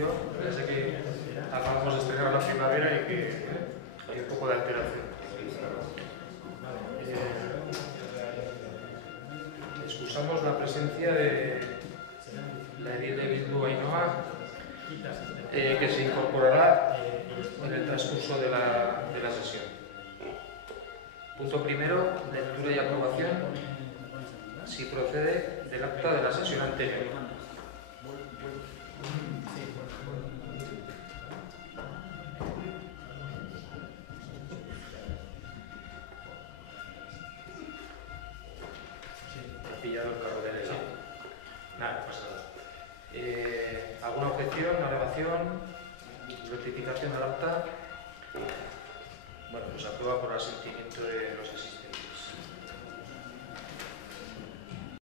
función. Parece que acabamos de estrenar la primavera y que hay un poco de alteración. Excusamos la presencia de la edil de Bildu, Ainhoa, que se incorporará en el transcurso de la sesión. Punto primero, lectura y aprobación, si procede, del acta de la sesión anterior. He pillado el carro de Lela. Nada, pasa nada. ¿Alguna objeción, alegación, rectificación del acta? Bueno, pues aprueba por asentimiento de los asistentes.